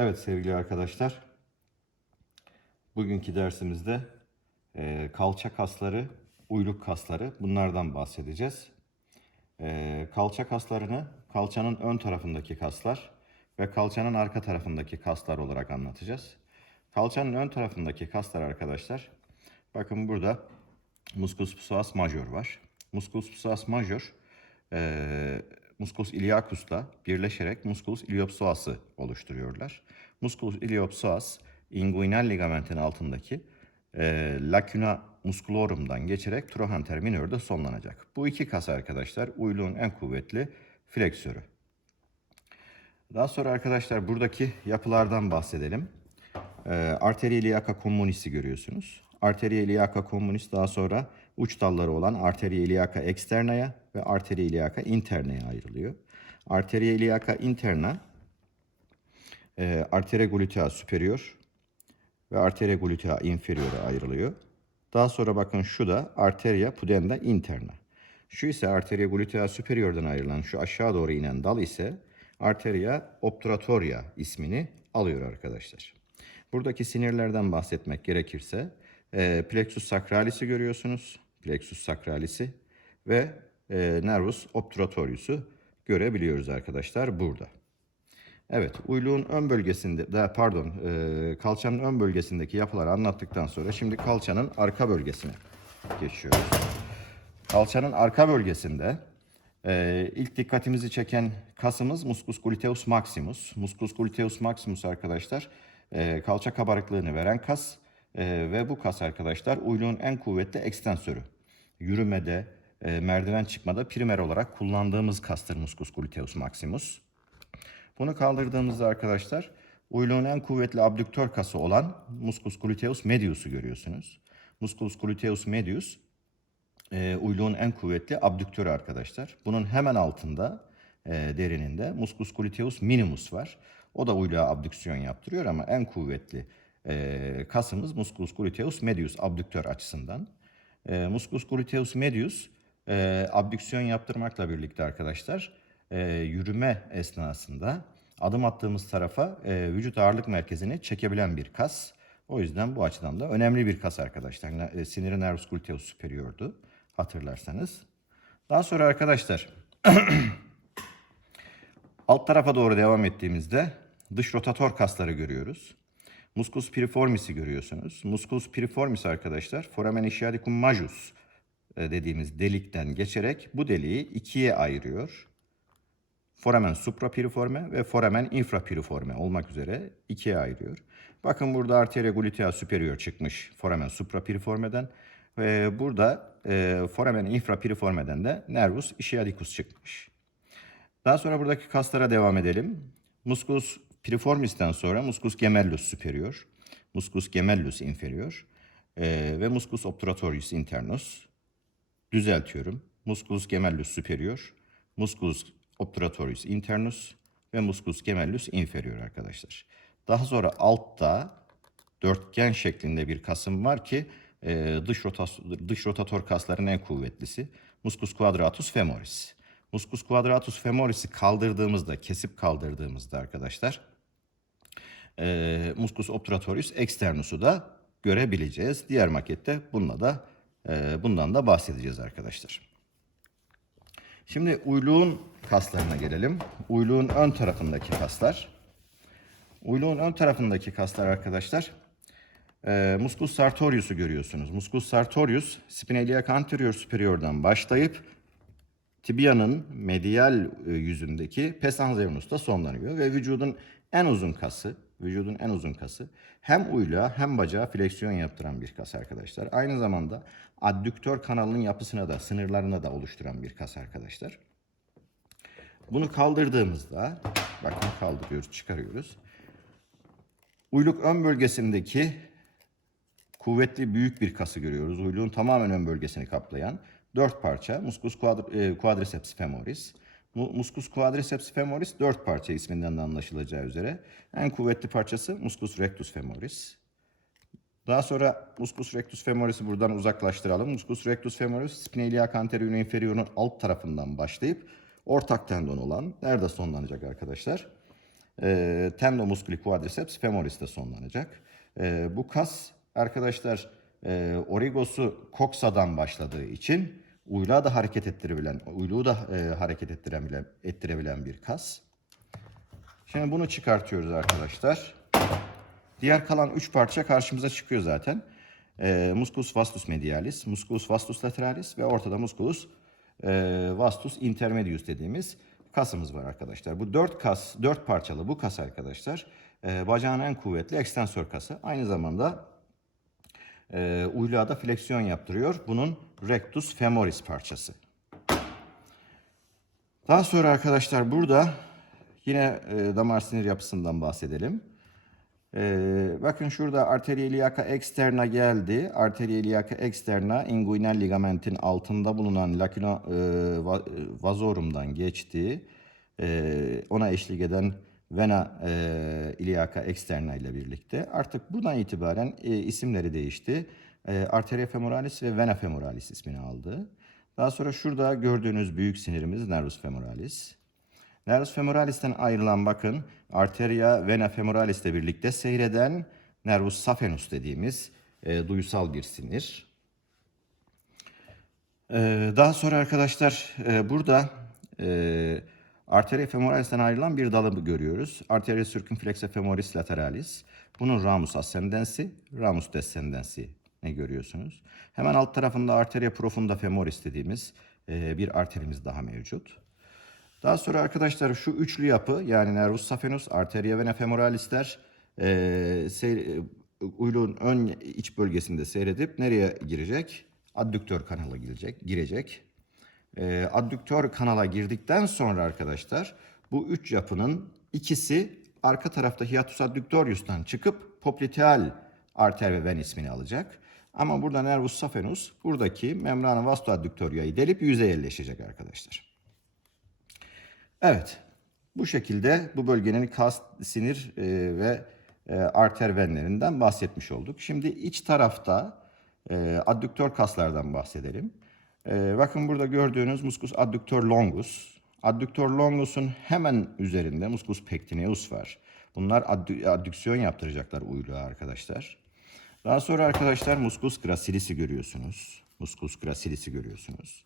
Evet sevgili arkadaşlar. Bugünkü dersimizde e, kalça kasları, uyluk kasları bunlardan bahsedeceğiz. E, kalça kaslarını kalçanın ön tarafındaki kaslar ve kalçanın arka tarafındaki kaslar olarak anlatacağız. Kalçanın ön tarafındaki kaslar arkadaşlar. Bakın burada musculus psoas major var. Musculus psoas major e, musculus iliacus'la birleşerek musculus iliopsoas'ı oluşturuyorlar. Musculus iliopsoas inguinal ligamentin altındaki e, lacuna musculorum'dan geçerek trochanter minörde sonlanacak. Bu iki kas arkadaşlar uyluğun en kuvvetli fleksörü. Daha sonra arkadaşlar buradaki yapılardan bahsedelim. E, arteria iliaca communis'i görüyorsunuz. Arteria iliaca communis daha sonra uç dalları olan arteria iliaca externa'ya ve arteria iliaca interna'ya ayrılıyor. Arteria iliaca interna e, arteria glutea superior ve arteria glutea inferior'a ayrılıyor. Daha sonra bakın şu da arteria pudenda interna. Şu ise arteria glutea superior'dan ayrılan şu aşağı doğru inen dal ise arteria obturatoria ismini alıyor arkadaşlar. Buradaki sinirlerden bahsetmek gerekirse e, plexus sacralis'i görüyorsunuz. Plexus sacralis'i ve e, nervus obturatorius'u görebiliyoruz arkadaşlar burada. Evet, uyluğun ön bölgesinde, de, pardon, e, kalçanın ön bölgesindeki yapıları anlattıktan sonra şimdi kalçanın arka bölgesine geçiyoruz. Kalçanın arka bölgesinde e, ilk dikkatimizi çeken kasımız musculus gluteus maximus. Musculus gluteus maximus arkadaşlar e, kalça kabarıklığını veren kas e, ve bu kas arkadaşlar uyluğun en kuvvetli ekstensörü. Yürümede, e, merdiven çıkmada primer olarak kullandığımız kastır musculus gluteus maximus. Bunu kaldırdığımızda arkadaşlar uyluğun en kuvvetli abdüktör kası olan musculus gluteus medius'u görüyorsunuz. Musculus gluteus medius e, uyluğun en kuvvetli abdüktörü arkadaşlar. Bunun hemen altında e, derininde musculus gluteus minimus var. O da uyluğa abdüksiyon yaptırıyor ama en kuvvetli e, kasımız musculus gluteus medius abdüktör açısından. E, musculus gluteus medius e, abdüksiyon yaptırmakla birlikte arkadaşlar e, yürüme esnasında adım attığımız tarafa e, vücut ağırlık merkezini çekebilen bir kas. O yüzden bu açıdan da önemli bir kas arkadaşlar. E, Siniri nervus gluteus superior'du hatırlarsanız. Daha sonra arkadaşlar alt tarafa doğru devam ettiğimizde dış rotator kasları görüyoruz. Musculus piriformis'i görüyorsunuz. Musculus piriformis arkadaşlar foramen ischiadicum majus e, dediğimiz delikten geçerek bu deliği ikiye ayırıyor. Foramen suprapiriforme ve foramen infrapiriforme olmak üzere ikiye ayırıyor. Bakın burada arteria glutea superior çıkmış foramen suprapiriformeden. Ve burada e, foramen infrapiriformeden de nervus ischiadicus çıkmış. Daha sonra buradaki kaslara devam edelim. Musculus piriformis'ten sonra musculus gemellus superior, musculus gemellus inferior e, ve musculus obturatorius internus. Düzeltiyorum. Musculus gemellus superior, musculus obturatorius internus ve musculus gemellus inferior arkadaşlar. Daha sonra altta dörtgen şeklinde bir kasım var ki e, dış, rotas, dış rotator kasların en kuvvetlisi. Musculus quadratus femoris. Musculus quadratus femoris'i kaldırdığımızda, kesip kaldırdığımızda arkadaşlar e, musculus obturatorius externus'u da görebileceğiz. Diğer makette bununla da e, bundan da bahsedeceğiz arkadaşlar. Şimdi uyluğun kaslarına gelelim. Uyluğun ön tarafındaki kaslar. Uyluğun ön tarafındaki kaslar arkadaşlar. E, musculus sartorius'u görüyorsunuz. Musculus sartorius spinaliac anterior superior'dan başlayıp tibianın medial e, yüzündeki pes anzevnus'ta sonlanıyor ve vücudun en uzun kası, vücudun en uzun kası hem uyluğa hem bacağa fleksiyon yaptıran bir kas arkadaşlar. Aynı zamanda addüktör kanalının yapısına da sınırlarına da oluşturan bir kas arkadaşlar. Bunu kaldırdığımızda, bakın kaldırıyoruz, çıkarıyoruz. Uyluk ön bölgesindeki kuvvetli büyük bir kası görüyoruz. Uyluğun tamamen ön bölgesini kaplayan dört parça. Musculus quadri- e, quadriceps femoris. Mu- Musculus quadriceps femoris dört parça isminden de anlaşılacağı üzere. En kuvvetli parçası musculus rectus femoris. Daha sonra musculus rectus femoris'i buradan uzaklaştıralım. Musculus rectus femoris spinaliac anterior inferior'un alt tarafından başlayıp ortak tendon olan nerede sonlanacak arkadaşlar? e, tendo musculi quadriceps femoris'te sonlanacak. E, bu kas arkadaşlar e, origosu coxa'dan başladığı için uyluğa da hareket ettirebilen, uyluğu da e, hareket ettirebilen, ettirebilen bir kas. Şimdi bunu çıkartıyoruz arkadaşlar. Diğer kalan 3 parça karşımıza çıkıyor zaten. E, musculus vastus medialis, musculus vastus lateralis ve ortada musculus e, vastus intermedius dediğimiz kasımız var arkadaşlar. Bu dört kas, dört parçalı bu kas arkadaşlar e, bacağın en kuvvetli ekstensör kası. Aynı zamanda e, uyluğa da fleksiyon yaptırıyor. Bunun rectus femoris parçası. Daha sonra arkadaşlar burada yine e, damar sinir yapısından bahsedelim. Ee, bakın şurada arteria iliaca externa geldi. Arteria iliaca externa inguinal ligamentin altında bulunan lacuna e, e, vazorumdan geçti. Ee, ona eşlik eden vena e, iliaca externa ile birlikte. Artık buradan itibaren e, isimleri değişti. E, arteria femoralis ve vena femoralis ismini aldı. Daha sonra şurada gördüğünüz büyük sinirimiz nervus femoralis. Nervus femoralis'ten ayrılan bakın arteria vena femoralis ile birlikte seyreden nervus saphenus dediğimiz e, duysal bir sinir. E, daha sonra arkadaşlar e, burada e, arteria femoralis'ten ayrılan bir dalı görüyoruz. Arteria circumflexa femoris lateralis. Bunun ramus ascendensi, ramus descendensi ne görüyorsunuz? Hemen alt tarafında arteria profunda femoris dediğimiz e, bir arterimiz daha mevcut. Daha sonra arkadaşlar şu üçlü yapı yani nervus saphenus, arteria vena femoralisler e, seyr- e, uyluğun ön iç bölgesinde seyredip nereye girecek? Addüktör kanala girecek. girecek. E, addüktör kanala girdikten sonra arkadaşlar bu üç yapının ikisi arka tarafta hiatus adduktorius'tan çıkıp popliteal arter ve ven ismini alacak. Ama burada nervus saphenus buradaki membrana vasto adduktoriayı delip yüzeye yerleşecek arkadaşlar. Evet. Bu şekilde bu bölgenin kas, sinir e, ve e, arter venlerinden bahsetmiş olduk. Şimdi iç tarafta e, addüktör kaslardan bahsedelim. E, bakın burada gördüğünüz muscus adductor longus. Adductor longus'un hemen üzerinde muscus pectineus var. Bunlar addü- addüksiyon yaptıracaklar uyluğa arkadaşlar. Daha sonra arkadaşlar muscus gracilis'i görüyorsunuz. Muscus gracilis'i görüyorsunuz.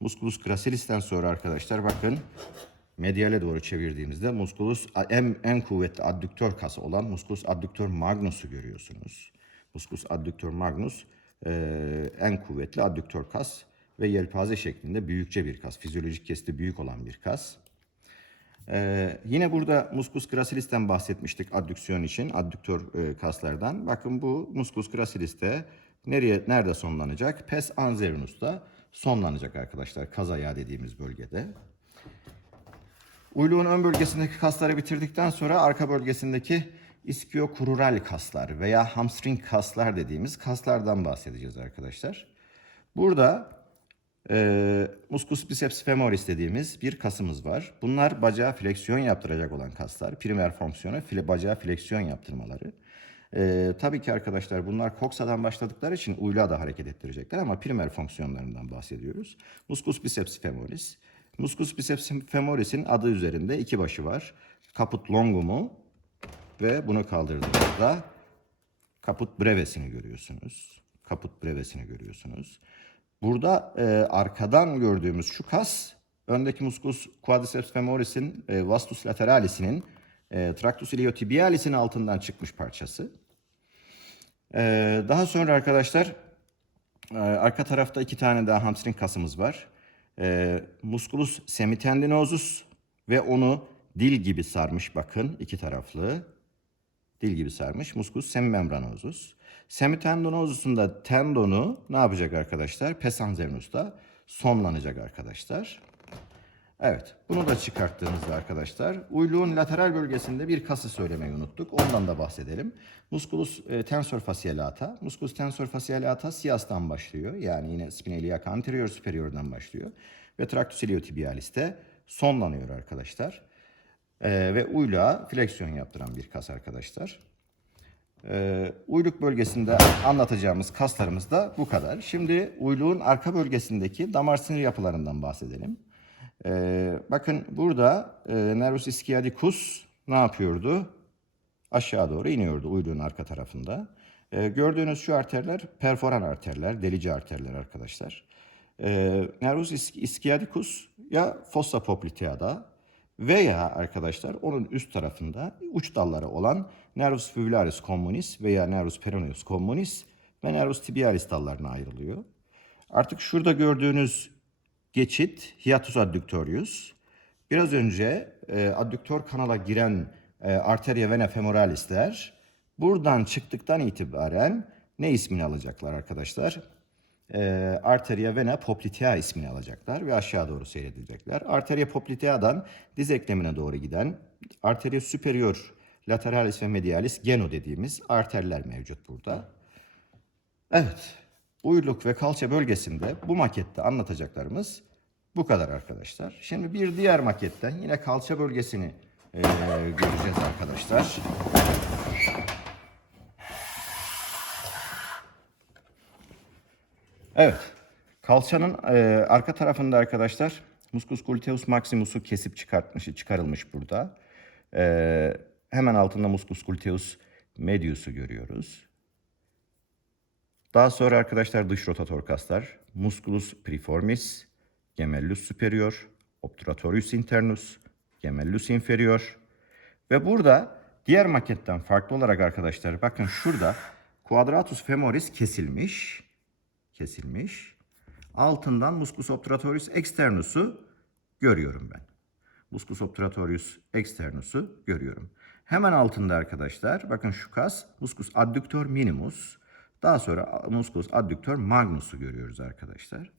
Musculus gracilis'ten sonra arkadaşlar bakın medyale doğru çevirdiğimizde musculus en, en kuvvetli addüktör kası olan musculus adductor magnus'u görüyorsunuz. Musculus adductor magnus eee, en kuvvetli addüktör kas ve yelpaze şeklinde büyükçe bir kas. Fizyolojik kesti büyük olan bir kas. Ee, yine burada musculus gracilis'ten bahsetmiştik addüksiyon için, addüktör e, kaslardan. Bakın bu musculus gracilis'te nereye nerede sonlanacak? Pes anzerinus'ta sonlanacak arkadaşlar. Kaz ayağı dediğimiz bölgede. Uyluğun ön bölgesindeki kasları bitirdikten sonra arka bölgesindeki iskiokurural kaslar veya hamstring kaslar dediğimiz kaslardan bahsedeceğiz arkadaşlar. Burada e, muscus biceps femoris dediğimiz bir kasımız var. Bunlar bacağa fleksiyon yaptıracak olan kaslar. Primer fonksiyonu file, bacağa fleksiyon yaptırmaları. E, tabii ki arkadaşlar bunlar coxa'dan başladıkları için uyluğa da hareket ettirecekler ama primer fonksiyonlarından bahsediyoruz. Muscus biceps femoris. Muscus biceps femoris'in adı üzerinde iki başı var. Caput longumu ve bunu kaldırdığımızda kaput brevesini görüyorsunuz. Kaput brevesini görüyorsunuz. Burada e, arkadan gördüğümüz şu kas öndeki musculus quadriceps femoris'in e, vastus lateralis'inin e, tractus iliotibialis'in altından çıkmış parçası. E, daha sonra arkadaşlar e, arka tarafta iki tane daha hamstring kasımız var. E, musculus semitendinosus ve onu dil gibi sarmış bakın iki taraflı dil gibi sarmış. Musculus semimembranosus. Semitendinosus'un da tendonu ne yapacak arkadaşlar? Pesanzernus'ta sonlanacak arkadaşlar. Evet, bunu da çıkarttığımızda arkadaşlar uyluğun lateral bölgesinde bir kası söylemeyi unuttuk. Ondan da bahsedelim. Musculus e, tensor fasciolata. Musculus tensor fasciolata siyastan başlıyor. Yani yine spina iliaca anterior superior'dan başlıyor. Ve tractus iliotibialis'te sonlanıyor arkadaşlar. Ee, ve uyluğa fleksiyon yaptıran bir kas arkadaşlar. Ee, uyluk bölgesinde anlatacağımız kaslarımız da bu kadar. Şimdi uyluğun arka bölgesindeki damar sinir yapılarından bahsedelim. Ee, bakın burada e, nervus ischiadicus ne yapıyordu? Aşağı doğru iniyordu uyluğun arka tarafında. Gördüğünüz şu arterler perforan arterler, delici arterler arkadaşlar. Nervus is- ischiadicus ya fossa popliteada veya arkadaşlar onun üst tarafında uç dalları olan nervus fibularis communis veya nervus peroneus communis ve nervus tibialis dallarına ayrılıyor. Artık şurada gördüğünüz geçit hiatus adductorius. Biraz önce e, adduktör kanala giren e, arteria vena femoralisler buradan çıktıktan itibaren ne ismini alacaklar arkadaşlar? E, arteria vena poplitea ismini alacaklar ve aşağı doğru seyredecekler. Arteria poplitea'dan diz eklemine doğru giden arteria superior lateralis ve medialis geno dediğimiz arterler mevcut burada. Evet, uyluk ve kalça bölgesinde bu makette anlatacaklarımız bu kadar arkadaşlar. Şimdi bir diğer maketten yine kalça bölgesini eee, göreceğiz arkadaşlar. Evet, kalçanın eee, arka tarafında arkadaşlar muscus gluteus maximus'u kesip çıkartmış, çıkarılmış burada. Eee, hemen altında muscus gluteus medius'u görüyoruz. Daha sonra arkadaşlar dış rotator kaslar musculus piriformis, gemellus superior, obturatorius internus, gemellus inferior ve burada diğer maketten farklı olarak arkadaşlar bakın şurada quadratus femoris kesilmiş. Kesilmiş. Altından muscus obturatorius externus'u görüyorum ben. Muscus obturatorius externus'u görüyorum. Hemen altında arkadaşlar bakın şu kas muscus adductor minimus. Daha sonra muscus adductor magnus'u görüyoruz arkadaşlar.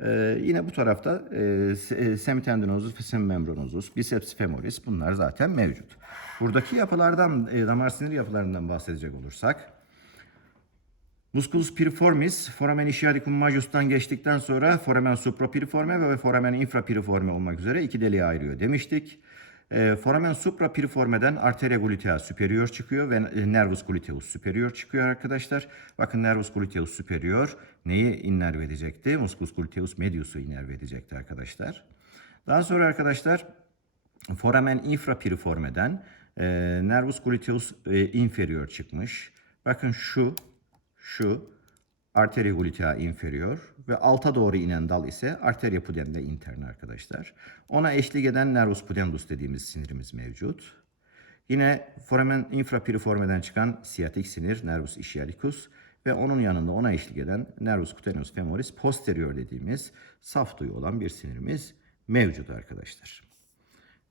Ee, yine bu tarafta e, e, semitendinosus semimembranosus, biceps femoris bunlar zaten mevcut. Buradaki yapılardan, e, damar sinir yapılarından bahsedecek olursak Musculus piriformis, foramen ischiadicum majus'tan geçtikten sonra foramen suprapiriforme ve foramen infrapiriforme olmak üzere iki deliğe ayırıyor demiştik. E, foramen suprapiriformeden arteria glutea superior çıkıyor ve e, nervus gluteus superior çıkıyor arkadaşlar. Bakın nervus gluteus superior neyi innerve edecekti? Musculus gluteus medius'u innerve edecekti arkadaşlar. Daha sonra arkadaşlar foramen infrapiriformeden e, nervus gluteus e, inferior çıkmış. Bakın şu, şu arteria glutea inferior ve alta doğru inen dal ise arteria pudenda interna arkadaşlar. Ona eşlik eden nervus pudendus dediğimiz sinirimiz mevcut. Yine foramen infrapiriformeden çıkan siyatik sinir nervus ischiadicus ve onun yanında ona eşlik eden nervus cutaneus femoris posterior dediğimiz saf duyu olan bir sinirimiz mevcut arkadaşlar.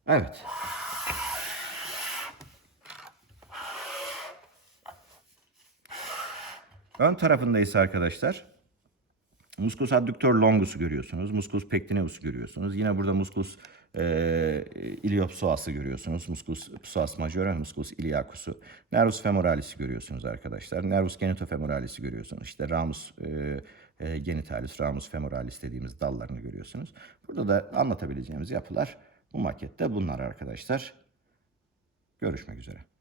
Evet. Ön tarafında ise arkadaşlar muscus adductor longus'u görüyorsunuz. Muscus pectineus'u görüyorsunuz. Yine burada muscus e, iliopsoas'ı görüyorsunuz. Muscus psoas major ve muscus iliacus'u. Nervus femoralis'i görüyorsunuz arkadaşlar. Nervus genitofemoralis'i görüyorsunuz. İşte ramus e, e, genitalis, ramus femoralis dediğimiz dallarını görüyorsunuz. Burada da anlatabileceğimiz yapılar bu makette bunlar arkadaşlar. Görüşmek üzere.